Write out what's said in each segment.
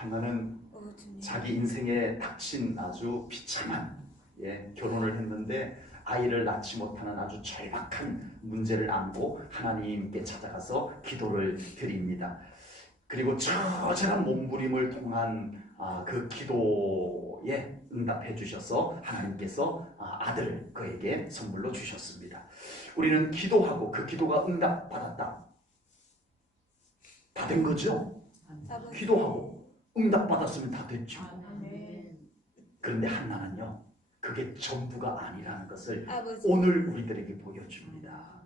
한나는 자기 인생에 닥친 아주 비참한 결혼을 했는데 아이를 낳지 못하는 아주 절박한 문제를 안고 하나님께 찾아가서 기도를 드립니다. 그리고 처절한 몸부림을 통한 그 기도에 응답해 주셔서 하나님께서 아들을 그에게 선물로 주셨습니다. 우리는 기도하고 그 기도가 응답받았다. 다 된 거죠? 기도하고 응답받았으면 다 됐죠. 그런데 한나는요, 그게 전부가 아니라는 것을 오늘 우리들에게 보여줍니다.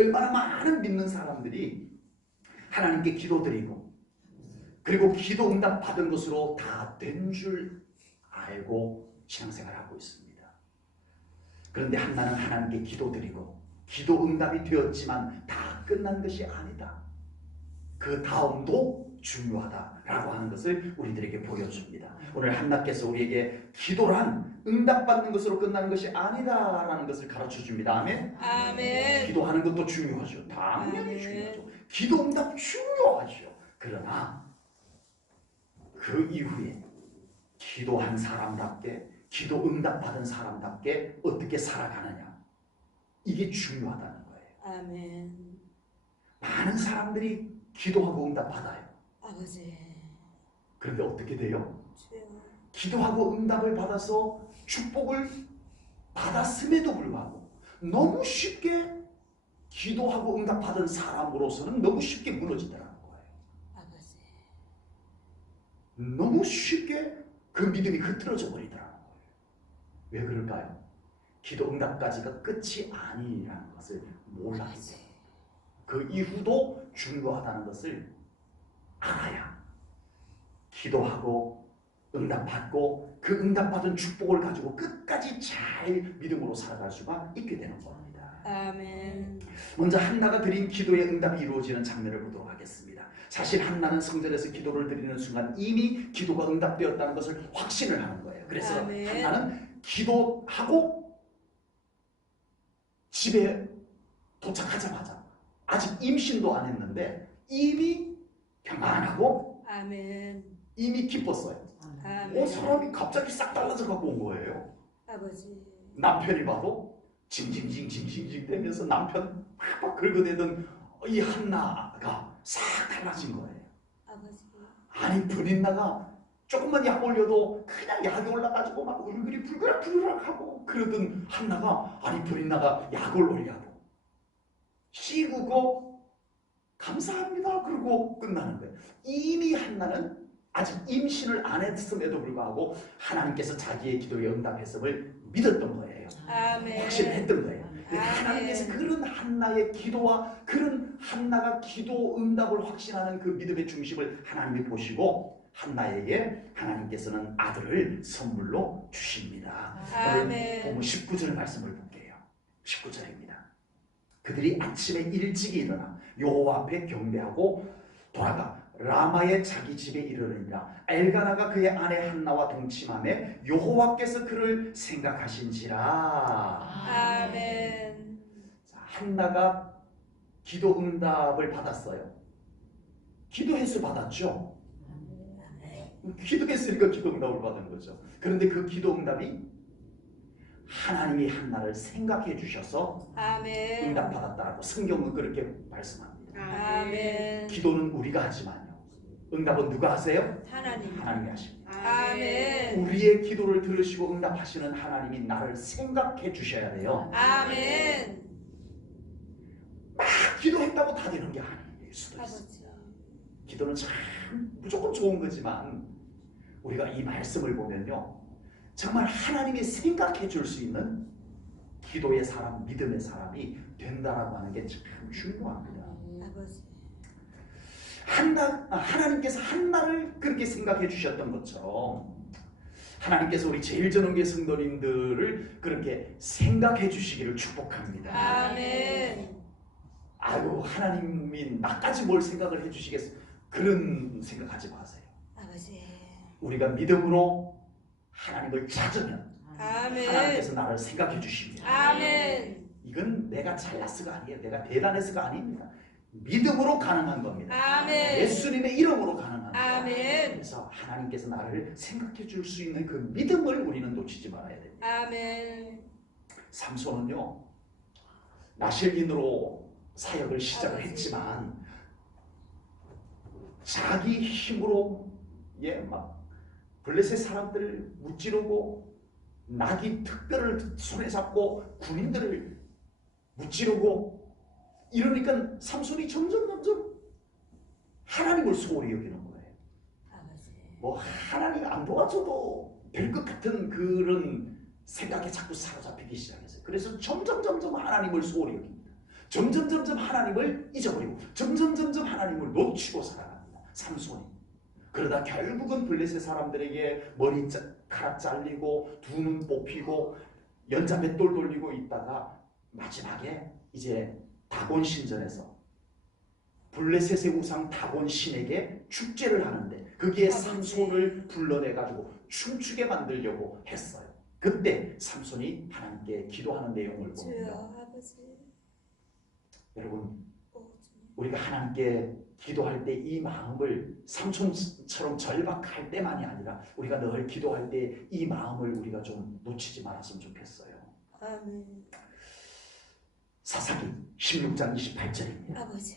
얼마나 많은 믿는 사람들이 하나님께 기도드리고 그리고 기도 응답 받은 것으로 다 된 줄 알고 신앙생활을 하고 있습니다. 그런데 한나는 하나님께 기도드리고 기도 응답이 되었지만 다 끝난 것이 아니다. 그 다음도 중요하다라고 하는 것을 우리들에게 보여줍니다. 오늘 한나께서 우리에게 기도란 응답받는 것으로 끝나는 것이 아니다라는 것을 가르쳐줍니다. 아멘? 아멘. 기도하는 것도 중요하죠. 당연히 중요하죠. 기도 응답 중요하죠. 그러나 그 이후에 기도한 사람답게 기도 응답받은 사람답게 어떻게 살아가느냐, 이게 중요하다는 거예요. 아멘. 많은 사람들이 기도하고 응답받아요. 아버지. 그런데 어떻게 돼요? 주여. 기도하고 응답을 받아서 축복을 받았음에도 불구하고 너무 쉽게 기도하고 응답받은 사람으로서는 너무 쉽게 무너지더라는 거예요. 아버지. 너무 쉽게 그 믿음이 흐트러져 버리더라는 거예요. 왜 그럴까요? 기도 응답까지가 끝이 아니라는 것을 몰랐기 때문에. 그 이후도 중요하다는 것을 알아야 기도하고 응답받고 그 응답받은 축복을 가지고 끝까지 잘 믿음으로 살아갈 수가 있게 되는 겁니다. 아멘. 먼저 한나가 드린 기도의 응답이 이루어지는 장면을 보도록 하겠습니다. 사실 한나는 성전에서 기도를 드리는 순간 이미 기도가 응답되었다는 것을 확신을 하는 거예요. 그래서 아멘. 한나는 기도하고 집에 도착하자마자 아직 임신도 안 했는데 이미 평안하고 아멘. 이미 기뻤어요. 아멘. 사람이 갑자기 싹 달라져 갖고 온 거예요. 아버지. 남편이 봐도 징징징징징징 대면서 남편 막 긁어대던 이 한나가 싹 달라진 거예요. 아버지. 아니 브린나가 조금만 약 올려도 그냥 약이 올라가지고 막 얼굴이 불그락불그락하고 그러던 한나가 아니 브린나가 약을 올려도 씻고 감사합니다 그러고 끝나는 거예요. 이미 한나는 아직 임신을 안 했음에도 불구하고 하나님께서 자기의 기도에 응답했음을 믿었던 거예요. 아멘. 확신했던 거예요. 아멘. 하나님께서 그런 한나의 기도와 그런 한나가 기도 응답을 확신하는 그 믿음의 중심을 하나님이 보시고 한나에게 하나님께서는 아들을 선물로 주십니다. 오늘 아멘. 보면 19절 말씀을 볼게요. 19절입니다. 그들이 아침에 일찍 일어나 여호와 앞에 경배하고 돌아가 라마의 자기 집에 이르느니라. 엘가나가 그의 아내 한나와 동침하며 여호와께서 그를 생각하신지라. 아멘. 자, 한나가 기도 응답을 받았어요. 기도해서 받았죠. 기도했으니까 기도 응답을 받은 거죠. 그런데 그 기도 응답이 하나님이 한나를 생각해 주셔서 아멘. 응답받았다고 성경은 그렇게 말씀합니다. 아멘. 기도는 우리가 하지만요, 응답은 누가 하세요? 하나님. 하나님이 하십니다. 아멘. 우리의 기도를 들으시고 응답하시는 하나님이 나를 생각해 주셔야 돼요. 아멘. 막 기도했다고 다 되는 게 아닐 수도 있어요. 아버지. 기도는 참 무조건 좋은 거지만 우리가 이 말씀을 보면요, 정말 하나님이 생각해 줄 수 있는 기도의 사람, 믿음의 사람이 된다라고 하는 게 참 중요합니다. 아버지. 하나님께서 한나를 그렇게 생각해 주셨던 것처럼 하나님께서 우리 제일전원교회 성도님들을 그렇게 생각해 주시기를 축복합니다. 아멘. 아이고 하나님이 나까지 뭘 생각을 해 주시겠어, 그런 생각하지 마세요. 아버지. 우리가 믿음으로 하나님을 찾으면 아멘. 하나님께서 나를 생각해 주십니다. 아멘. 이건 내가 잘났어가 아니에요. 내가 대단해서가 아닙니다. 믿음으로 가능한 겁니다. 아멘. 예수님의 이름으로 가능합니다. 아멘. 그래서 하나님께서 나를 생각해 줄 수 있는 그 믿음을 우리는 놓치지 말아야 됩니다. 아멘. 삼손은요, 나실인으로 사역을 시작을 했지만 자기 힘으로 막 블레셋 사람들을 무찌르고 나귀 특별을 손에 잡고 군인들을 무찌르고 이러니까 삼손이 점점 하나님을 소홀히 여기는 거예요. 뭐 하나님 안 도와줘도 될 것 같은 그런 생각에 자꾸 사로잡히기 시작했어요. 그래서 점점 하나님을 소홀히 여깁니다. 점점 하나님을 잊어버리고 점점 하나님을 놓치고 살아갑니다. 삼손이. 그러다 결국은 블레셋 사람들에게 머리카락 잘리고 두 눈 뽑히고 연자 맷돌 돌리고 있다가 마지막에 이제 다곤 신전에서 블레셋의 우상 다곤 신에게 축제를 하는데 거기에 삼손을 불러내가지고 춤추게 만들려고 했어요. 그때 삼손이 하나님께 기도하는 내용을 봅니다. 여러분, 우리가 하나님께 기도할 때 이 마음을 삼손처럼 절박할 때만이 아니라 우리가 늘 기도할 때 이 마음을 우리가 좀 놓치지 말았으면 좋겠어요. 아멘. 사사기 16장 28절입니다. 아버지.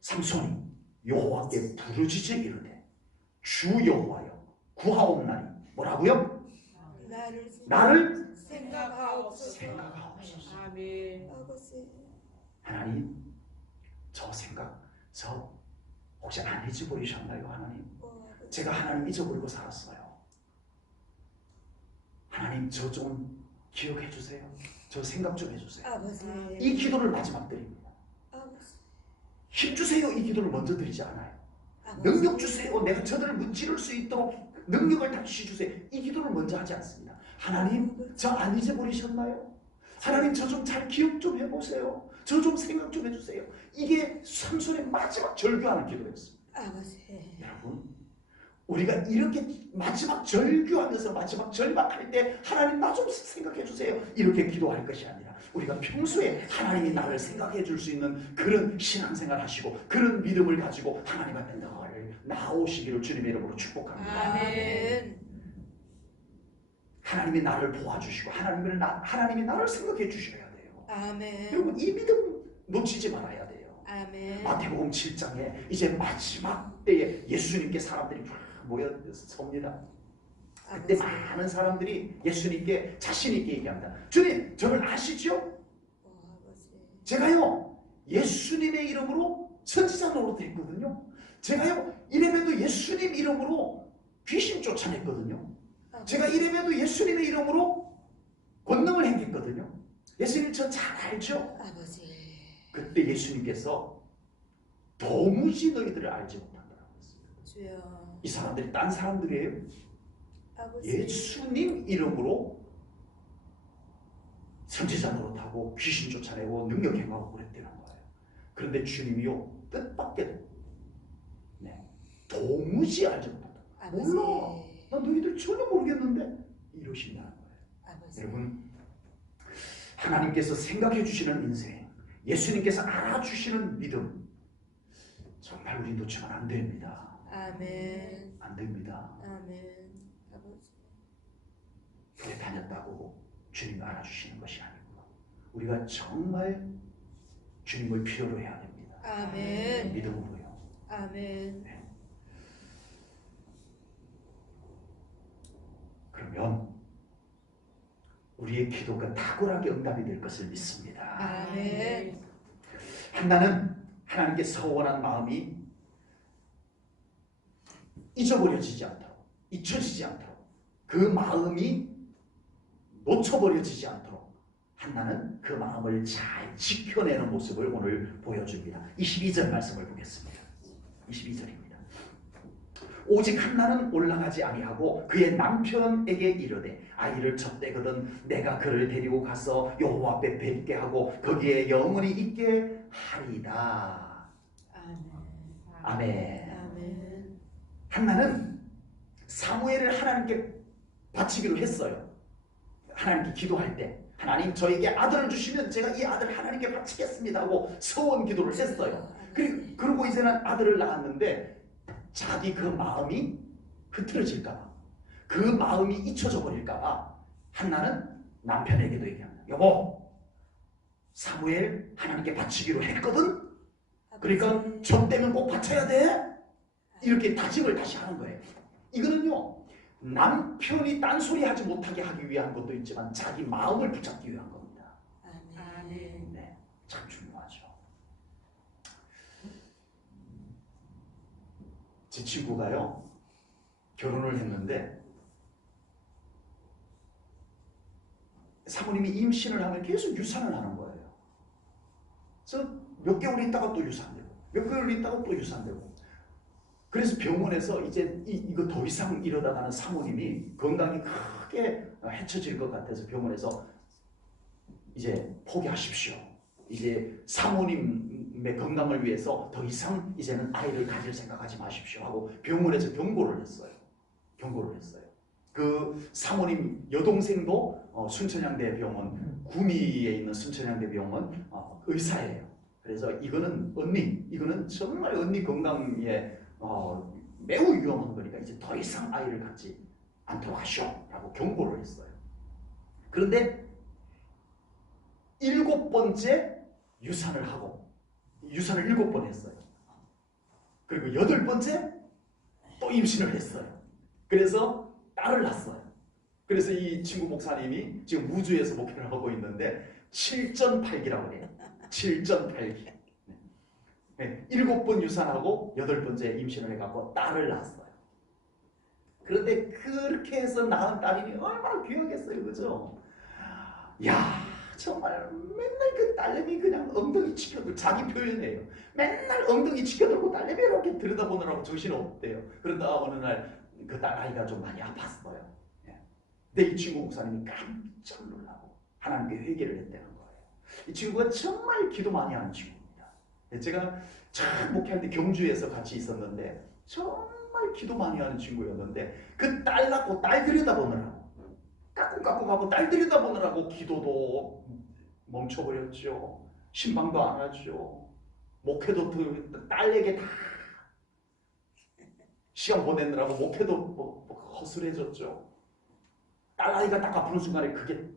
삼손이 여호와께 부르짖어 이르되 주 여호와여 구하옵나니 뭐라고요? 나를 생각하옵소서. 아멘. 아버지. 하나님, 저 혹시 안 잊어버리셨나요? 하나님, 제가 하나님 잊어버리고 살았어요. 하나님, 저 좀 기억해 주세요. 저 생각 좀 해주세요. 아버지. 이 기도를 마지막 드립니다. 아버지. 힘 주세요. 이 기도를 먼저 드리지 않아요. 아버지. 능력 주세요. 내가 저들을 무찌를 수 있도록 능력을 다시 주세요. 이 기도를 먼저 하지 않습니다. 하나님, 저 안 잊어버리셨나요? 하나님, 저 좀 잘 기억 좀 해보세요. 저 좀 생각 좀 해주세요. 이게 삼손의 마지막 절규하는 기도였습니다. 아버지. 여러분, 우리가 이렇게 마지막 절규하면서 마지막 절박할 때 하나님 나 좀 생각해 주세요. 이렇게 기도할 것이 아니라 우리가 평소에 하나님이 나를 생각해 줄 수 있는 그런 신앙생활 하시고 그런 믿음을 가지고 하나님 앞에 늘 나오시기를 주님의 이름으로 축복합니다. 아멘. 하나님이 나를 도와주시고 하나님이 나를 생각해 주셔야 돼요. 아멘. 여러분, 이 믿음 놓치지 말아야 돼요. 아멘. 마태복음 7장에 이제 마지막 때에 예수님께 사람들이 막 모여섭니다. 그때 많은 사람들이 예수님께 자신 있게 얘기합니다. 주님, 저를 아시죠? 제가요 예수님의 이름으로 선지자 노릇했거든요. 제가요 이래봬도 예수님 이름으로 귀신 쫓아냈거든요. 제가 이래봬도 예수님의 이름으로 권능을 행했거든요. 예수님 저 잘 알죠? 아버지. 그때 예수님께서 도무지 너희들을 알지 못한다고 했습니다. 주여. 이 사람들이 딴 사람들이에요. 아버지. 예수님 이름으로 선지자 노릇하고 귀신 쫓아내고 능력 행하고 그랬다는 거예요. 그런데 주님이요 뜻밖에도 도무지 알지 못한다. 아버지. 몰라. 난 너희들 전혀 모르겠는데 이러신다는 거예요. 아버지. 여러분, 하나님께서 생각해 주시는 인생, 예수님께서 알아주시는 믿음, 정말 우리 놓치면 안 됩니다. 아멘. 안 됩니다. 아멘. 아버지. 교회 다녔다고 주님 알아주시는 것이 아니고 우리가 정말 주님을 필요로 해야 됩니다. 아멘. 믿음으로요. 아멘. 네. 그러면 우리의 기도가 탁월하게 응답이 될 것을 믿습니다. 아멘. 한나는 하나님께 서원한 마음이 잊어버려지지 않도록, 잊혀지지 않도록, 그 마음이 놓쳐버려지지 않도록 한나는 그 마음을 잘 지켜내는 모습을 오늘 보여줍니다. 22절 말씀을 보겠습니다. 22절입니다. 오직 한나는 올라가지 아니하고 그의 남편에게 이르되 아이를 젖대거든 내가 그를 데리고 가서 여호와 앞에 뵙게 하고 거기에 영원히 있게 하리이다. 아멘. 아멘. 한나는 사무엘을 하나님께 바치기로 했어요. 하나님께 기도할 때 하나님 저에게 아들을 주시면 제가 이 아들 하나님께 바치겠습니다 하고 서원 기도를 했어요. 그리고 이제는 아들을 낳았는데 자기 그 마음이 흐트러질까봐, 그 마음이 잊혀져 버릴까봐 한나는 남편에게도 얘기합니다. 여보, 사무엘 하나님께 바치기로 했거든. 그러니까 저 때는 꼭 바쳐야 돼. 이렇게 다짐을 다시 하는 거예요. 이거는요, 남편이 딴소리 하지 못하게 하기 위한 것도 있지만 자기 마음을 붙잡기 위한 겁니다. 아멘. 네, 참 중요하죠. 제 친구가요, 결혼을 했는데 사모님이 임신을 하면 계속 유산을 하는 거예요. 그래서 몇 개월 있다가 또 유산되고, 몇 개월 있다가 또 유산되고. 그래서 병원에서 이제 이거 더 이상 이러다가는 사모님이 건강이 크게 해쳐질 것 같아서 병원에서 이제 포기하십시오. 이제 사모님의 건강을 위해서 더 이상 이제는 아이를 가질 생각하지 마십시오 하고 병원에서 경고를 했어요. 그 사모님 여동생도 순천향대 병원, 구미에 있는 순천향대 병원 의사예요. 그래서 이거는 정말 언니 건강에 매우 위험한 거니까 이제 더 이상 아이를 갖지 않도록 하시오 라고 경고를 했어요. 그런데 7번째 유산을 하고, 유산을 7번 했어요. 그리고 8번째 또 임신을 했어요. 그래서 딸을 낳았어요. 그래서 이 친구 목사님이 지금 우주에서 목회를 하고 있는데 7전팔기라고 해요. 7전팔기. 네, 7번 유산하고 8번째 임신을 해갖고 딸을 낳았어요. 그런데 그렇게 해서 낳은 딸이니 얼마나 귀하겠어요, 그죠? 야, 정말 맨날 그 딸내미 그냥 엉덩이 치켜들고, 자기 표현이에요. 맨날 엉덩이 치켜들고 딸내미 이렇게 들여다보느라고 정신없대요. 그러다가 어느 날 그 딸 아이가 좀 많이 아팠어요. 근데 이 친구 목사님이 깜짝 놀라고 하나님께 회개를 했다는 거예요. 이 친구가 정말 기도 많이 하는 친구입니다. 제가 참 목회하는데 경주에서 같이 있었는데 정말 기도 많이 하는 친구였는데 그 딸 낳고 딸 들여다보느라고, 까꿍까꿍하고 딸 들여다보느라고 기도도 멈춰버렸죠. 신방도 안 하죠. 목회도 딸에게 다 시간 보내느라고 목회도 허술해졌죠. 딸 아이가 딱 아프는 순간에 그게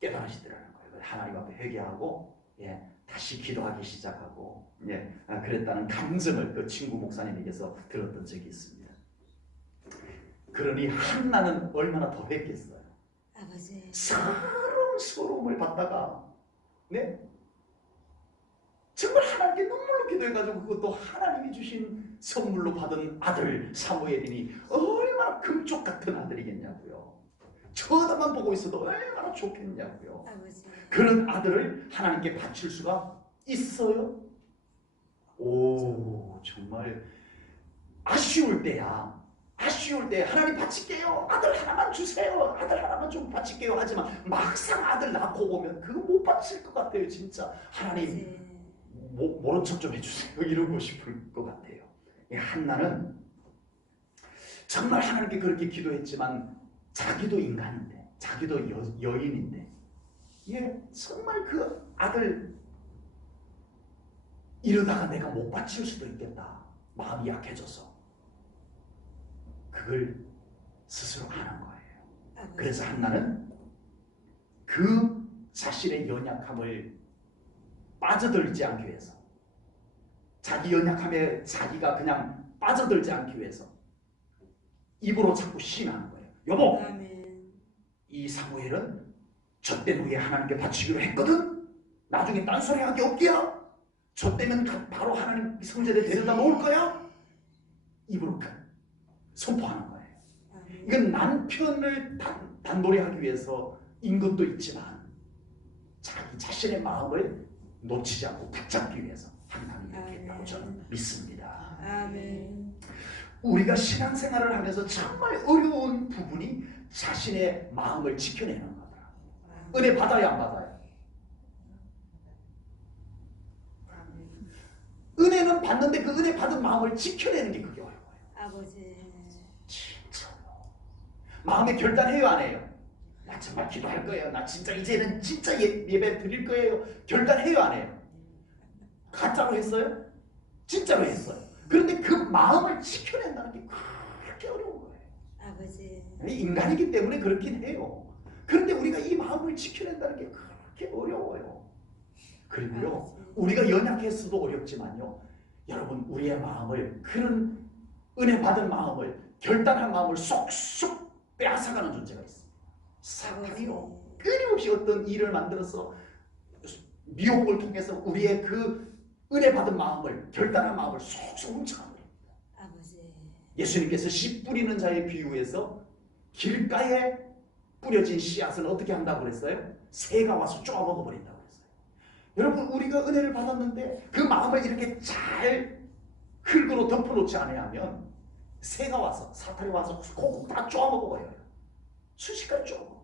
깨달으시더라는 거예요. 하나님 앞에 회개하고 다시 기도하기 시작하고 그랬다는 감정을 그 친구 목사님에게서 들었던 적이 있습니다. 그러니 한나는 얼마나 더 했겠어요. 아버지. 서러움을 받다가 정말 하나님께 눈물로 기도해가지고 그것도 하나님이 주신 선물로 받은 아들 사무엘이니 얼마나 금쪽 같은 아들이겠냐고요. 쳐다만 보고 있어도 얼마나 좋겠냐고요. 아버지. 그런 아들을 하나님께 바칠 수가 있어요? 오, 정말 아쉬울 때야 하나님 바칠게요, 아들 하나만 주세요, 아들 하나만 좀 바칠게요 하지만 막상 아들 낳고 보면 그거 못 바칠 것 같아요. 진짜 하나님 모른 척 좀 해주세요 이러고 싶을 것 같아요. 한나는 정말 하나님께 그렇게 기도했지만 자기도 인간인데, 자기도 여인인데 정말 그 아들 이러다가 내가 못 바칠 수도 있겠다, 마음이 약해져서 그걸 스스로 아는 거예요. 그래서 한나는 그 자신의 연약함을 빠져들지 않기 위해서, 자기 연약함에 자기가 그냥 빠져들지 않기 위해서 입으로 자꾸 시인하는 거예요. 여보, 아멘. 이 사무엘은 저 때는 왜 하나님께 바치기로 했거든? 나중에 딴소리 하기 없기야? 저 때면 바로 하나님 성전에 데려다 놓을 거야? 입으로 선포하는 거예요. 아멘. 이건 남편을 단도리하기 위해서인 것도 있지만 자기 자신의 마음을 놓치지 않고 붙잡기 위해서 하나님이 이렇게 했다고 저는 믿습니다. 아멘. 우리가 신앙생활을 하면서 정말 어려운 부분이 자신의 마음을 지켜내는 거다. 은혜 받아야 안 받아요? 은혜는 받는데 그 은혜 받은 마음을 지켜내는 게 그게 어려워요. 아버지. 진짜로. 마음에 결단해요, 안 해요? 나 정말 기도할 거예요. 나 진짜 이제는 진짜 예배 드릴 거예요. 결단해요, 안 해요? 가짜로 했어요? 진짜로 했어요. 그런데 그 마음을 지켜낸다는 게 그렇게 어려운 거예요. 아버지. 인간이기 때문에 그렇긴 해요. 그런데 우리가 이 마음을 지켜낸다는 게 그렇게 어려워요. 그리고요, 우리가 연약했어도 어렵지만요, 여러분, 우리의 마음을, 그런 은혜 받은 마음을, 결단한 마음을 쏙쏙 빼앗아가는 존재가 있습니다. 사탄이요, 끊임없이 어떤 일을 만들어서 미혹을 통해서 우리의 그 은혜 받은 마음을, 결단한 마음을 쏙쏙 훔쳐갑니다. 아버지. 예수님께서 씨 뿌리는 자의 비유에서 길가에 뿌려진 씨앗은 어떻게 한다고 그랬어요? 새가 와서 쪼아 먹어버린다고 그랬어요. 여러분, 우리가 은혜를 받았는데 그 마음을 이렇게 잘 흙으로 덮어놓지 않으면 새가 와서, 사탄이 와서 콕콕 다 쪼아 먹어버려요. 순식간에 쪼아 먹어요.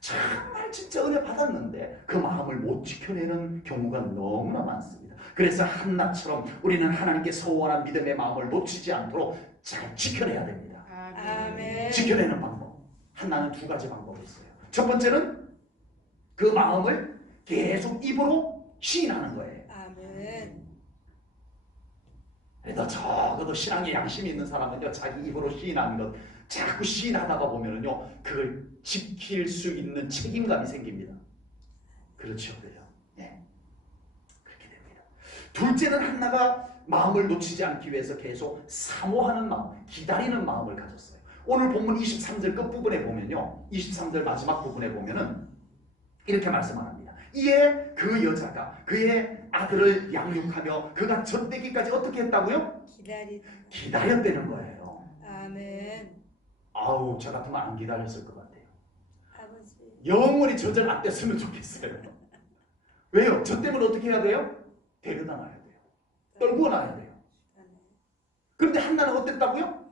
정말 진짜 은혜 받았는데 그 마음을 못 지켜내는 경우가 너무나 많습니다. 그래서 한나처럼 우리는 하나님께 소원한 믿음의 마음을 놓치지 않도록 잘 지켜내야 됩니다. 아멘. 지켜내는 방법. 한나는 두 가지 방법이 있어요. 첫 번째는 그 마음을 계속 입으로 시인하는 거예요. 아멘. 그래도 적어도 신앙에 양심이 있는 사람은요, 자기 입으로 시인하는 것 자꾸 시인하다가 보면은요, 그걸 지킬 수 있는 책임감이 생깁니다. 그렇죠, 그래요. 네, 그렇게 됩니다. 둘째는 한나가 마음을 놓치지 않기 위해서 계속 사모하는 마음, 기다리는 마음을 가졌어요. 오늘 본문 23절 끝부분에 보면요, 23절 마지막 부분에 보면은 이렇게 말씀합니다. 이에 그 여자가 그의 아들을 양육하며 그가 젖되기까지 어떻게 했다고요? 기다렸다는 거예요. 아멘. 아우, 저 같으면 안 기다렸을 것 같아요. 아버지. 영원히 젖을 안 뗐으면 좋겠어요. 왜요? 젖 때문에 어떻게 해야 돼요? 데려다 놔야 돼요. 떨고 놔야 돼요. 그런데 한나는 어땠다고요?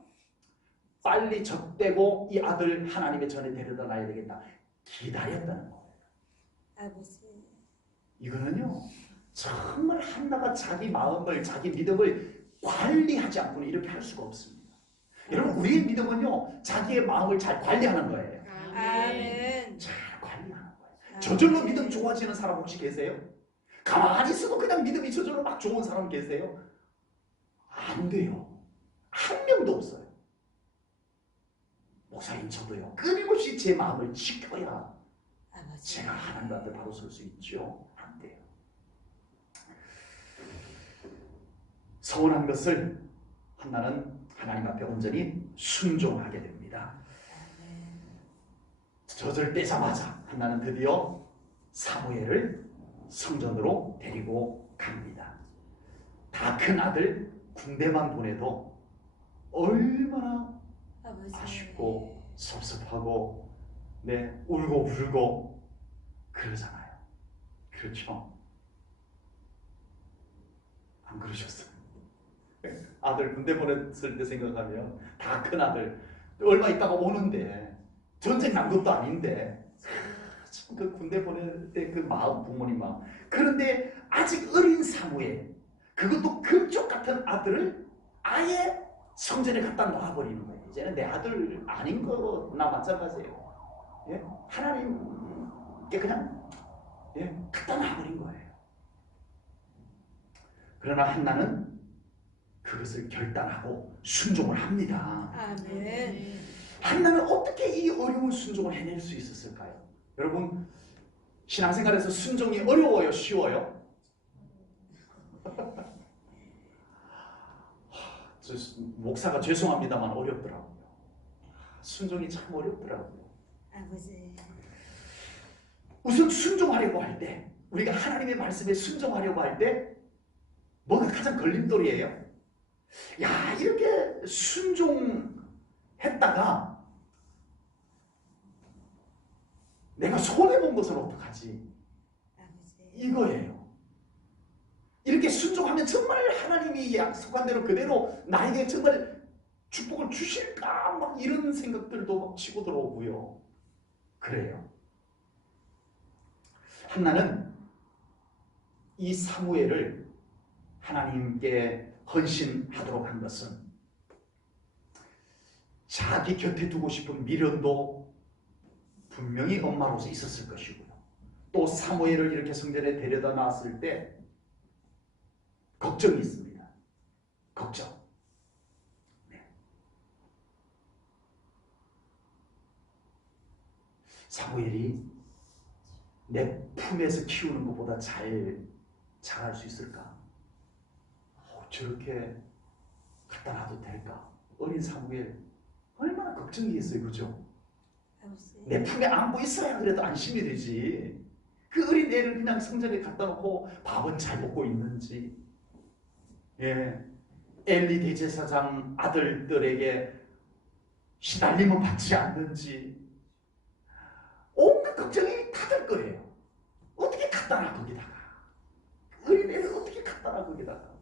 빨리 젖대고 이 아들 하나님의 전에 데려다 놔야 되겠다. 기다렸다는 거예요. 아버지. 이거는요, 정말 한나가 자기 마음을, 자기 믿음을 관리하지 않고는 이렇게 할 수가 없습니다. 여러분, 우리의 믿음은요, 자기의 마음을 잘 관리하는 거예요. 아멘. 잘 관리하는 거예요. 저절로 믿음 좋아지는 사람 혹시 계세요? 가만히 있어도 그냥 믿음이 저절로 막 좋은 사람 계세요? 안 돼요. 한 명도 없어요. 목사님, 저도요, 끊임없이 제 마음을 지켜야 아버지. 제가 하나님 앞에 바로 설 수 있죠. 안 돼요. 서운한 것을 한나는 하나님 앞에 온전히 순종하게 됩니다. 젖을 떼자마자 한나는 드디어 사무엘을 성전으로 데리고 갑니다. 다 큰 아들 군대만 보내도 얼마나 아버지. 아쉽고 섭섭하고, 네, 울고 불고 그러잖아요. 그렇죠? 안 그러셨어요? 아들 군대 보냈을 때 생각하면 다 큰 아들 얼마 있다가 오는데, 전쟁 난 것도 아닌데 참 그 군대 보낼 때 그 마음, 부모님 마음. 그런데 아직 어린 사무엘, 그것도 금쪽 같은 아들을 아예 성전에 갖다 놔버리는 거예요. 이제는 내 아들 아닌 거나 마찬가지예요. 예? 하나님께 그냥, 예, 갖다 놔버린 거예요. 그러나 한나는 그것을 결단하고 순종을 합니다. 아멘. 한나는 어떻게 이 어려운 순종을 해낼 수 있었을까요? 여러분, 신앙생활에서 순종이 어려워요? 쉬워요? 목사가 죄송합니다만 어렵더라고요. 순종이 참 어렵더라고요. 아버지. 우선 순종하려고 할 때, 우리가 하나님의 말씀에 순종하려고 할 때 뭐가 가장 걸림돌이에요? 야, 이렇게 순종했다가 내가 손해본 것은 어떡하지? 아버지. 이거예요. 이렇게 순종하면 정말 하나님이 약속한 대로 그대로 나에게 정말 축복을 주실까? 막 이런 생각들도 막 치고 들어오고요. 그래요. 한나는 이 사무엘을 하나님께 헌신하도록 한 것은 자기 곁에 두고 싶은 미련도 분명히 엄마로서 있었을 것이고요. 또 사무엘을 이렇게 성전에 데려다 놨을 때 걱정이 있습니다. 걱정. 사무엘이 내 품에서 키우는 것보다 잘 자랄 수 있을까? 저렇게 갖다 놔도 될까? 어린 사무엘 얼마나 걱정이겠어요, 그죠? 아버지. 내 품에 안고 있어야 그래도 안심이 되지. 그 어린 애를 그냥 성전에 갖다 놓고 밥은 잘 먹고 있는지, 예, 엘리 대제사장 아들들에게 시달림은 받지 않는지 온갖 걱정이 다 될 거예요. 어떻게 갖다 놔 거기다가, 어린 애를 어떻게 갖다 놔 거기다가.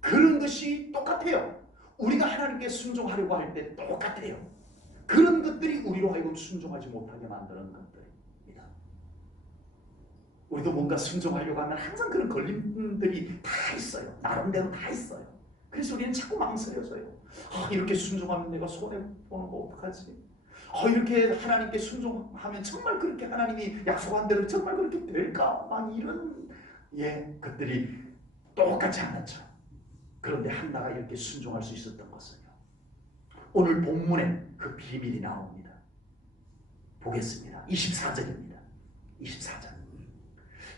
그런 것이 똑같아요. 우리가 하나님께 순종하려고 할 때 똑같아요. 그런 것들이 우리로 하여금 순종하지 못하게 만드는 것들입니다. 우리도 뭔가 순종하려고 하면 항상 그런 걸림들이 다 있어요. 나름대로 다 있어요. 그래서 우리는 자꾸 망설여져요. 이렇게 순종하면 내가 손해보는 거 어떡하지? 이렇게 하나님께 순종하면 정말 그렇게 하나님이 약속한 대로 정말 그렇게 될까? 막 이런 것들이 똑같지 않은 척. 그런데 한나가 이렇게 순종할 수 있었던 것은요, 오늘 본문에 그 비밀이 나옵니다. 보겠습니다. 24절입니다. 24절.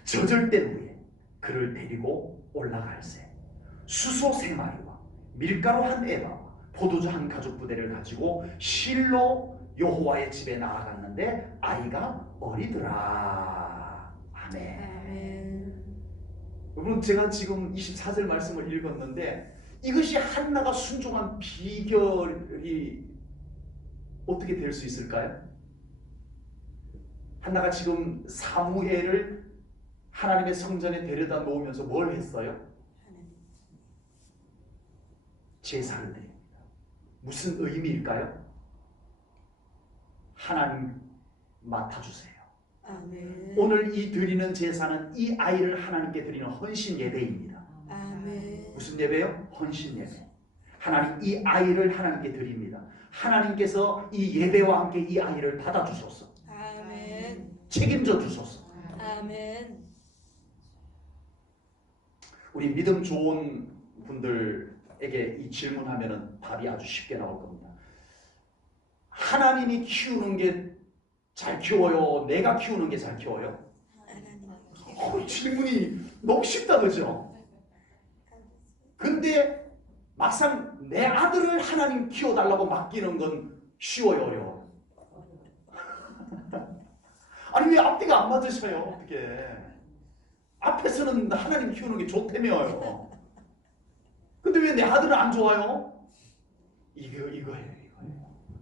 저절된 후에 그를 데리고 올라갈새 수소 3마리와 밀가루 1에바와 포도주 1가죽 부대를 가지고 실로 여호와의 집에 나아갔는데 아이가 어리더라. 아멘. 아멘. 여러분, 제가 지금 24절 말씀을 읽었는데 이것이 한나가 순종한 비결이 어떻게 될 수 있을까요? 한나가 지금 사무엘을 하나님의 성전에 데려다 놓으면서 뭘 했어요? 제사를 드립니다. 무슨 의미일까요? 하나님 맡아주세요. 아멘. 오늘 이 드리는 제사는 이 아이를 하나님께 드리는 헌신 예배입니다. 아멘. 무슨 예배요? 헌신 예배. 하나님 이 아이를 하나님께 드립니다. 하나님께서 이 예배와 함께 이 아이를 받아주소서. 아멘. 책임져 주소서. 아멘. 우리 믿음 좋은 분들에게 이 질문하면은 답이 아주 쉽게 나올 겁니다. 하나님이 키우는 게 잘 키워요? 내가 키우는 게 잘 키워요? 질문이 너무 쉽다, 그죠? 근데 막상 내 아들을 하나님 키워달라고 맡기는 건 쉬워요, 어려워요? 아니 왜 앞뒤가 안 맞으셔요? 어떻게? 앞에서는 하나님 키우는 게 좋다며요. 근데 왜 내 아들은 안 좋아요? 이거예요.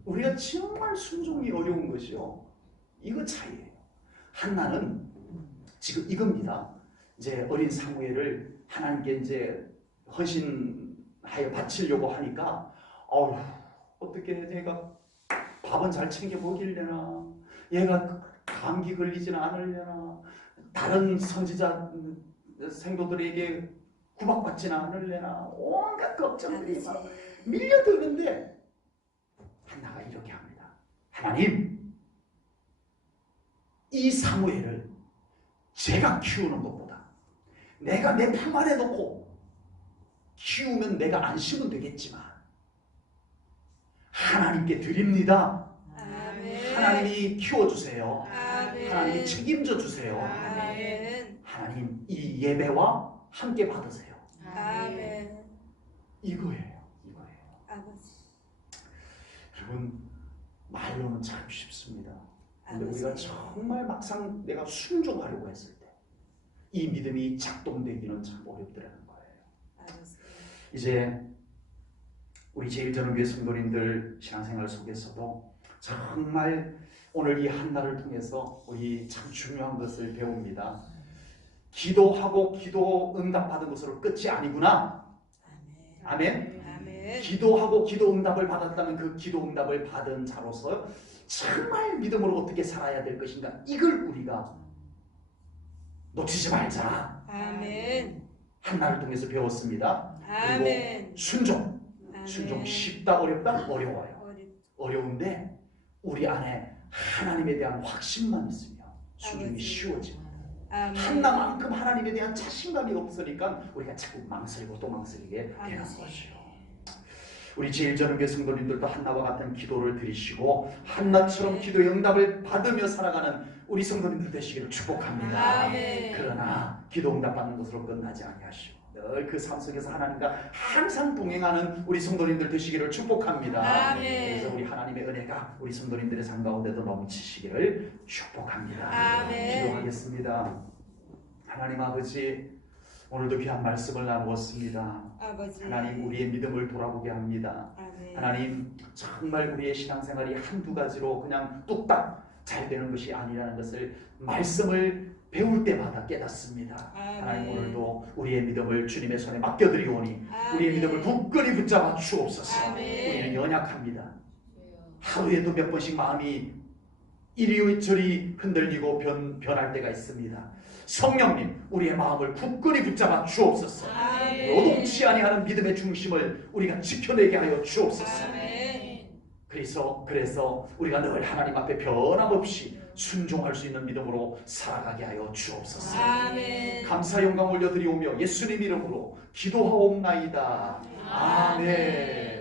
우리가 정말 순종이 어려운 것이요, 이거 차이예요. 한나는 지금 이겁니다. 이제 어린 사무엘을 하나님께 이제 헌신하여 바치려고 하니까 어떻게 내가 밥은 잘 챙겨 먹이려나, 얘가 감기 걸리지는 않으려나, 다른 선지자 생도들에게 구박받지는 않으려나, 온갖 걱정들이 막 밀려드는데 한나가 이렇게 합니다. 하나님, 이 사무엘을 제가 키우는 것보다 내가 내 품 안에 놓고 키우면 내가 안심은 되겠지만 하나님께 드립니다. 아멘. 하나님이 키워주세요. 아멘. 하나님이 책임져 주세요. 아멘. 하나님 이 예배와 함께 받으세요. 아멘. 이거예요. 아버지. 여러분, 말로는 참 쉽습니다. 근데 아버지. 우리가 정말 막상 내가 순종하려고 했을 때 이 믿음이 작동되기는 참 어렵더라는 거예요. 아버지. 이제 우리 제일전원교회 성도님들 신앙생활 속에서도 정말 오늘 이 한나를 통해서 우리 참 중요한 것을 배웁니다. 기도하고 기도 응답받은 것으로 끝이 아니구나. 아멘. 아멘. 기도하고 기도 응답을 받았다면 그 기도 응답을 받은 자로서 정말 믿음으로 어떻게 살아야 될 것인가, 이걸 우리가 놓치지 말자. 아멘. 한나를 통해서 배웠습니다. 아멘. 그리고 순종. 아멘. 순종 쉽다 어렵다? 어려워요. 어려운데 우리 안에 하나님에 대한 확신만 있으면 순종이 아버지. 쉬워집니다. 아멘. 한나만큼 하나님에 대한 자신감이 없으니까 우리가 자꾸 망설이고 또 망설이게 되는 아버지. 거죠. 우리 제일전능교회 성도님들도 한나와 같은 기도를 드리시고 한나처럼 기도의 응답을 받으며 살아가는 우리 성도님들 되시기를 축복합니다. 아멘. 그러나 기도 응답 받는 것으로 끝나지 아니하시고 늘 그 삶 속에서 하나님과 항상 동행하는 우리 성도님들 되시기를 축복합니다. 아멘. 그래서 우리 하나님의 은혜가 우리 성도님들의 삶 가운데도 넘치시기를 축복합니다. 아멘. 기도하겠습니다. 하나님 아버지, 오늘도 귀한 말씀을 나누었습니다. 아버지. 하나님, 우리의 믿음을 돌아보게 합니다. 아멘. 하나님, 정말 우리의 신앙생활이 한두 가지로 그냥 뚝딱 잘 되는 것이 아니라는 것을 말씀을 배울 때마다 깨닫습니다. 아멘. 하나님, 오늘도 우리의 믿음을 주님의 손에 맡겨드리오니 아멘. 우리의 믿음을 굳건히 붙잡아 주옵소서. 아멘. 우리는 연약합니다. 하루에도 몇 번씩 마음이 이리저리 흔들리고 변할 때가 있습니다. 성령님, 우리의 마음을 굳건히 붙잡아 주옵소서. 아멘. 요동치 아니하는 믿음의 중심을 우리가 지켜내게 하여 주옵소서. 아멘. 그래서 우리가 늘 하나님 앞에 변함없이 순종할 수 있는 믿음으로 살아가게 하여 주옵소서. 아멘. 감사 영광 올려드리오며 예수님 이름으로 기도하옵나이다. 아멘.